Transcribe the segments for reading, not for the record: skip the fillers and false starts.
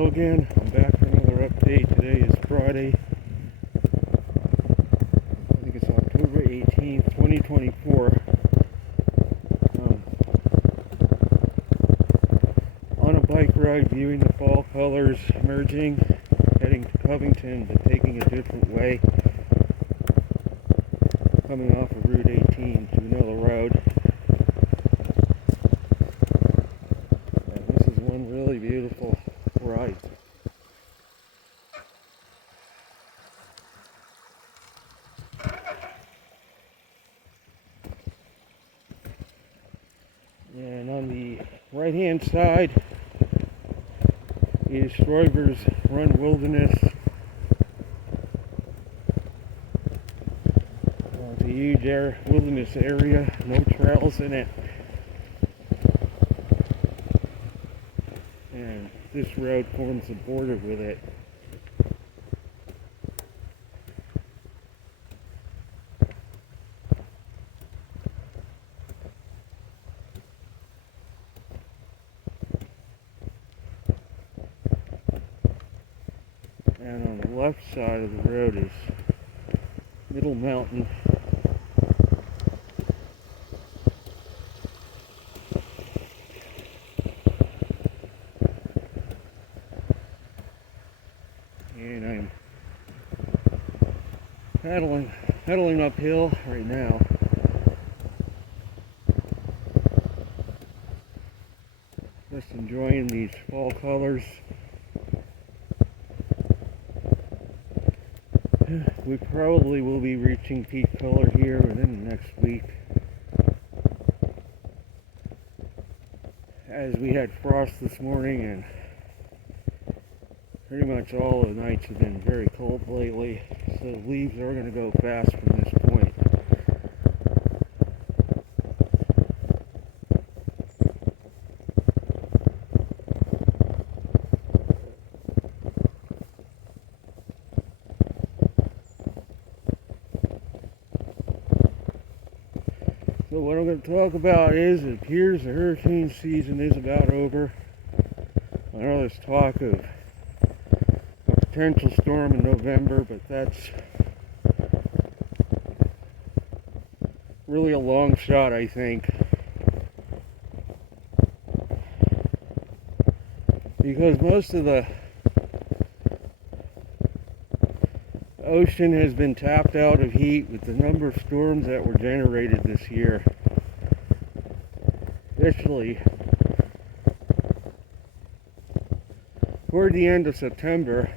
Hello again, I'm back for another update. Today is Friday. I think it's October 18th, 2024. On a bike ride, viewing the fall colors emerging, heading to Covington, but taking a different way. Coming off of Route 18 to another road. And this is one really beautiful ride. And on the right hand side is Stroyver's Run Wilderness. It's a huge wilderness area, no trails in it. And this road forms the border with it. And on the left side of the road is Middle Mountain. And I'm pedaling uphill right now. Just enjoying these fall colors. We probably will be reaching peak color here within the next week, as we had frost this morning and pretty much all the nights have been very cold lately, so the leaves are going to go fast from this point. So what I'm going to talk about is, it appears the hurricane season is about over. I know there's talk of a potential storm in November, but that's really a long shot, I think. Because most of the ocean has been tapped out of heat with the number of storms that were generated this year. Especially toward the end of September,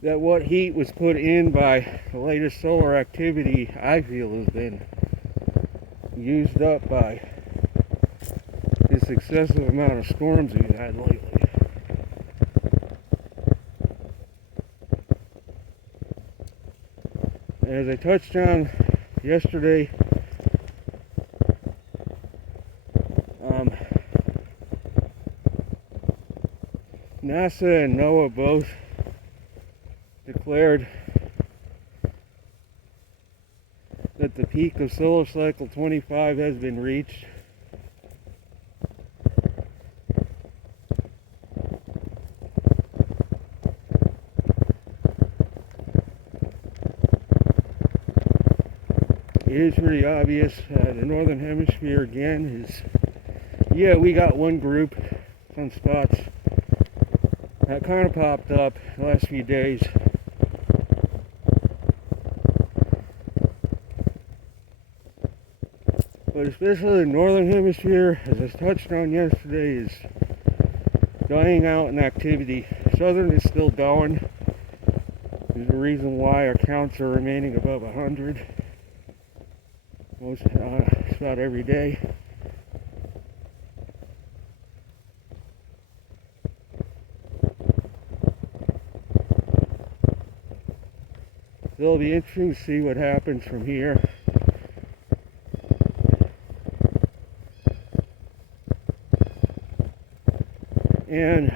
that what heat was put in by the latest solar activity, I feel, has been used up by this excessive amount of storms we've had lately. As I touched on yesterday, NASA and NOAA both declared that the peak of solar cycle 25 has been reached. It is pretty obvious. The northern hemisphere again is, yeah, we got one group, some spots that kind of popped up the last few days. But especially the northern hemisphere, as I touched on yesterday, is dying out in activity. Southern is still going. There's a reason why our counts are remaining above 100. Most, about every day. It'll be interesting to see what happens from here. And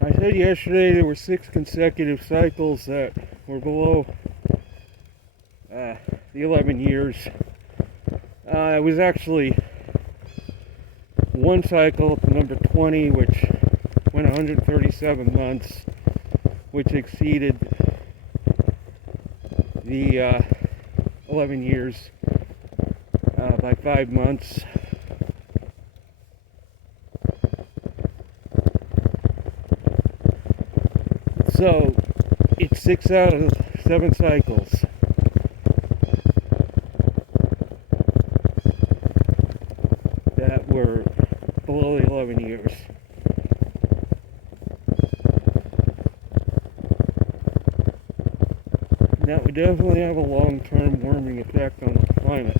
I said yesterday there were 6 consecutive cycles that were below the 11 years. It was actually one cycle, number 20, which went went 137 months, which exceeded the 11 years by 5 months. So it's 6 out of 7 cycles. That were below the 11 years. That would definitely have a long-term warming effect on the climate.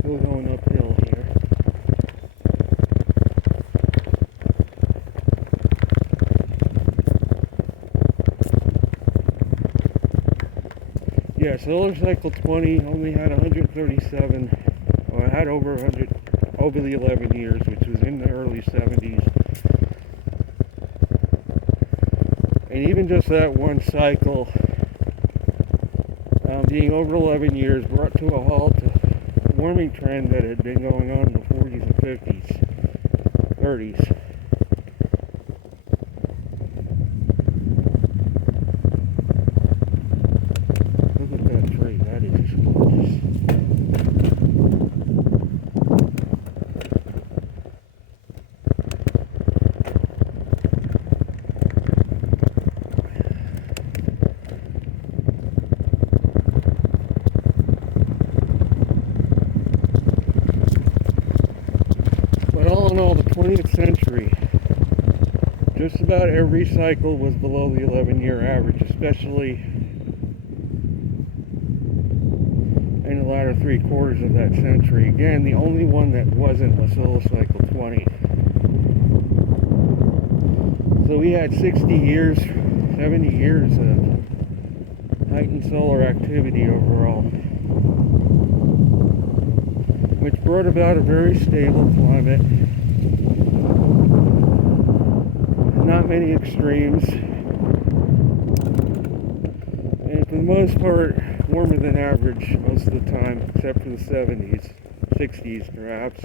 Still going uphill here. Yeah, solar cycle 20 only had 137, or had over 100 over the 11 years, which was in the early 70s. And even just that one cycle, being over 11 years, brought to a halt a warming trend that had been going on in the 40s and 50s, 30s. Look at that tree, that is just gorgeous. But all in all, the 20th century, just about every cycle was below the 11-year average, especially in the latter 3/4 of that century. Again, the only one that wasn't was solar cycle 20. So we had 60 years, 70 years of heightened solar activity overall, which brought about a very stable climate. Not many extremes, and for the most part, warmer than average most of the time, except for the 70s, 60s perhaps.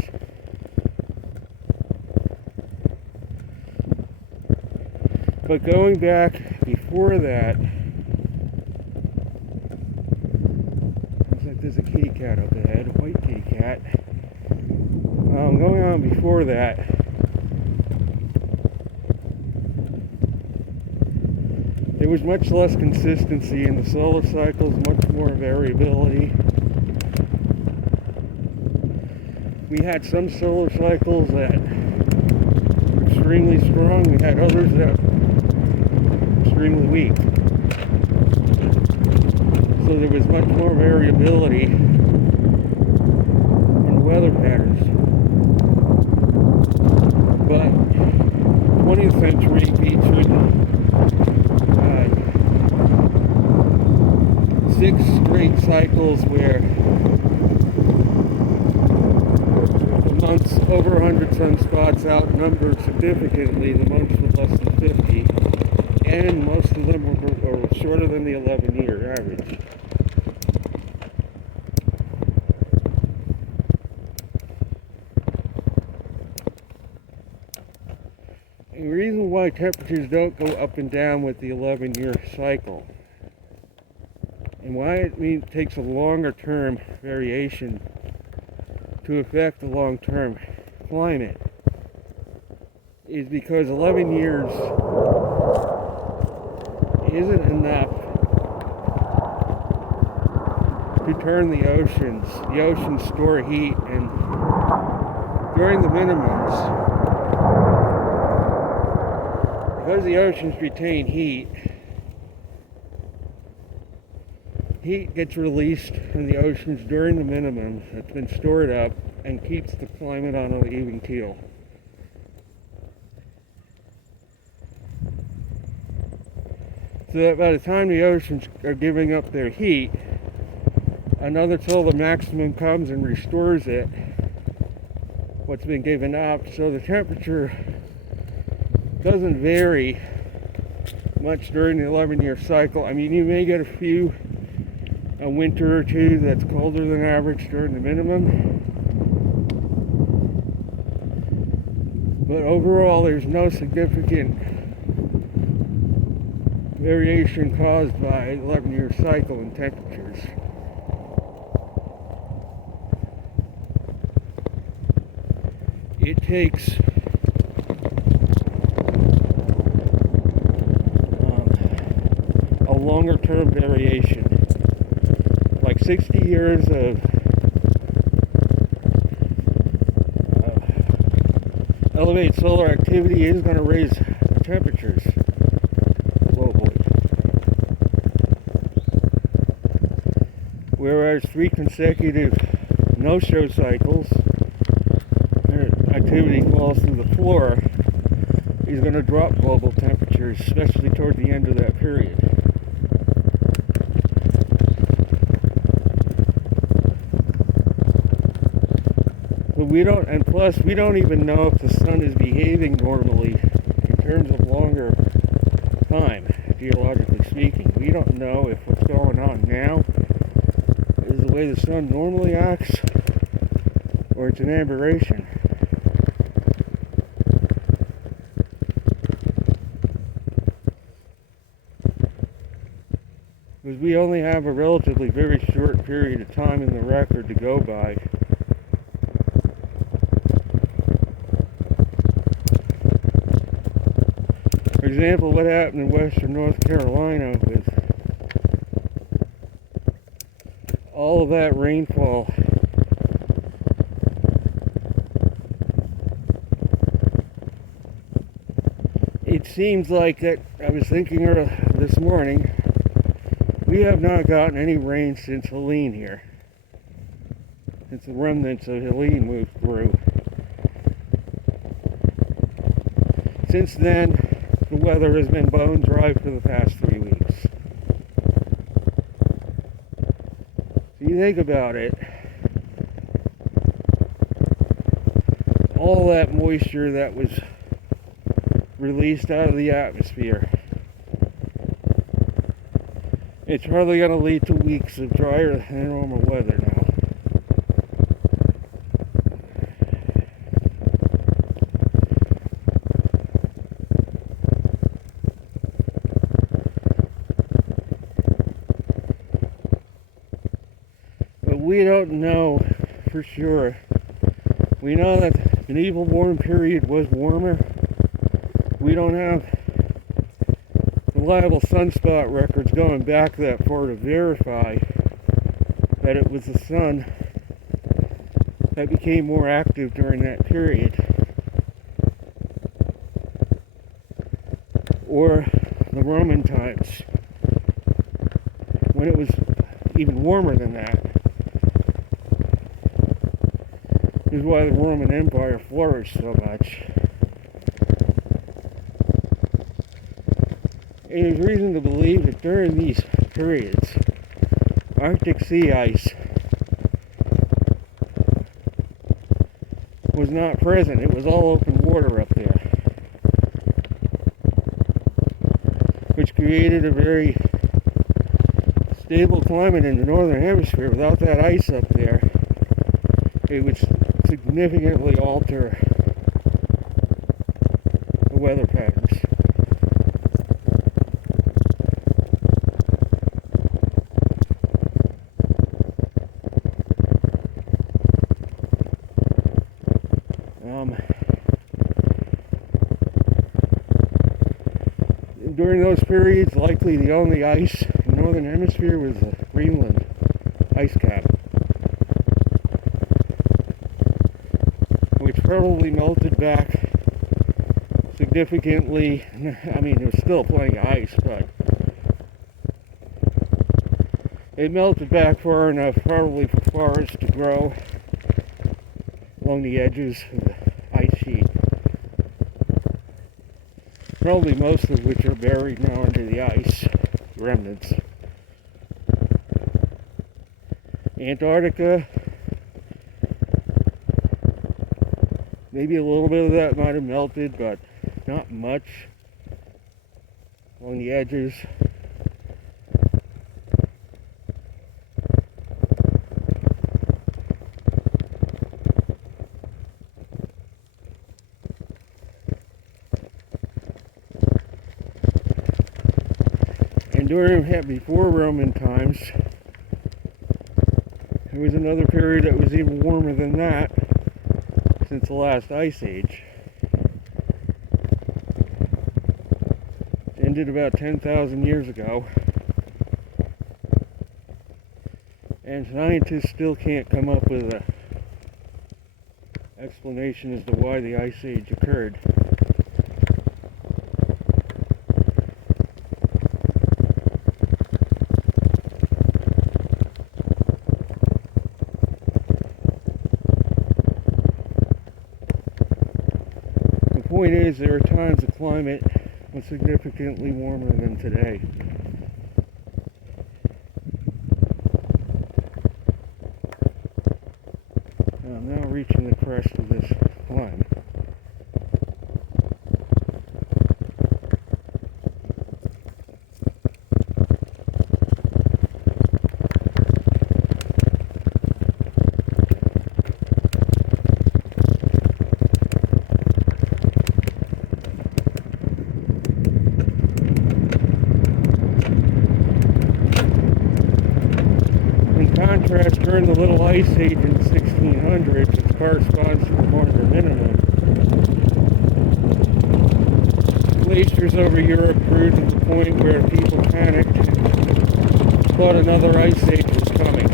But going back before that, looks like there's a kitty cat up ahead, a white kitty cat. Going on before that, there was much less consistency in the solar cycles, much more variability. We had some solar cycles that were extremely strong, we had others that were extremely weak. So there was much more variability in the weather patterns. But the 20th century featured 6 straight cycles where the months over 100 sunspots outnumbered significantly the months with less than 50, and most of them were shorter than the 11-year average. And the reason why temperatures don't go up and down with the 11-year cycle, and why it takes a longer term variation to affect the long-term climate, is because 11 years isn't enough to turn the oceans. The oceans store heat, and during the minimums, because the oceans retain heat, heat gets released from the oceans during the minimums that's been stored up and keeps the climate on an even keel. So that by the time the oceans are giving up their heat, another till the maximum comes and restores it, what's been given up, so the temperature doesn't vary much during the 11-year cycle. I mean, you may get a winter or two that's colder than average during the minimum, but overall there's no significant variation caused by 11-year cycle in temperatures. It takes a longer term variation, like 60 years of elevated solar activity is going to raise temperatures globally. Whereas 3 consecutive no-show cycles, activity falls through the floor, is going to drop global temperatures, especially toward the end of that period. But we don't even know if the sun is behaving normally in terms of longer time, geologically speaking. We don't know if what's going on now is the way the sun normally acts, or it's an aberration. Because we only have a relatively very short period of time in the record to go by. For example, what happened in western North Carolina with all of that rainfall. It seems like that, I was thinking this morning, we have not gotten any rain since Helene here. Since the remnants of Helene moved through. Since then, the weather has been bone dry for the past 3 weeks. So you think about it, all that moisture that was released out of the atmosphere, it's probably going to lead to weeks of drier than normal weather now. We don't know for sure. We know that the medieval warm period was warmer. We don't have reliable sunspot records going back that far to verify that it was the sun that became more active during that period, or the Roman times when it was even warmer than that. This is why the Roman Empire flourished so much. And there's reason to believe that during these periods, Arctic sea ice was not present. It was all open water up there, which created a very stable climate in the northern hemisphere. Without that ice up there, it would significantly alter the weather patterns. During those periods, likely the only ice in the northern hemisphere was the Greenland ice cap, which probably melted back significantly. I mean, there was still plenty of ice, but it melted back far enough probably for forests to grow along the edges of the ice sheet. Probably most of which are buried now under the ice, remnants. Antarctica, maybe a little bit of that might have melted, but not much along the edges. And before Roman times, there was another period that was even warmer than that since the last ice age. It ended about 10,000 years ago. And scientists still can't come up with an explanation as to why the ice age occurred. The point is, there are times the climate was significantly warmer than today. I'm now reaching the crest of this climb. In contrast, during the Little Ice Age in the 1600s, which corresponds to the Moor minimum, glaciers over Europe grew to the point where people panicked, thought another ice age was coming.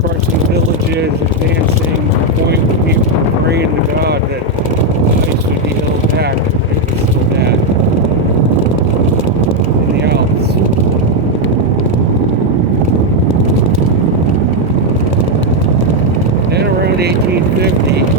Crushing villages, advancing to the point where people were praying to God that the ice would be held back. It was still bad. In the Alps. Then around 1850,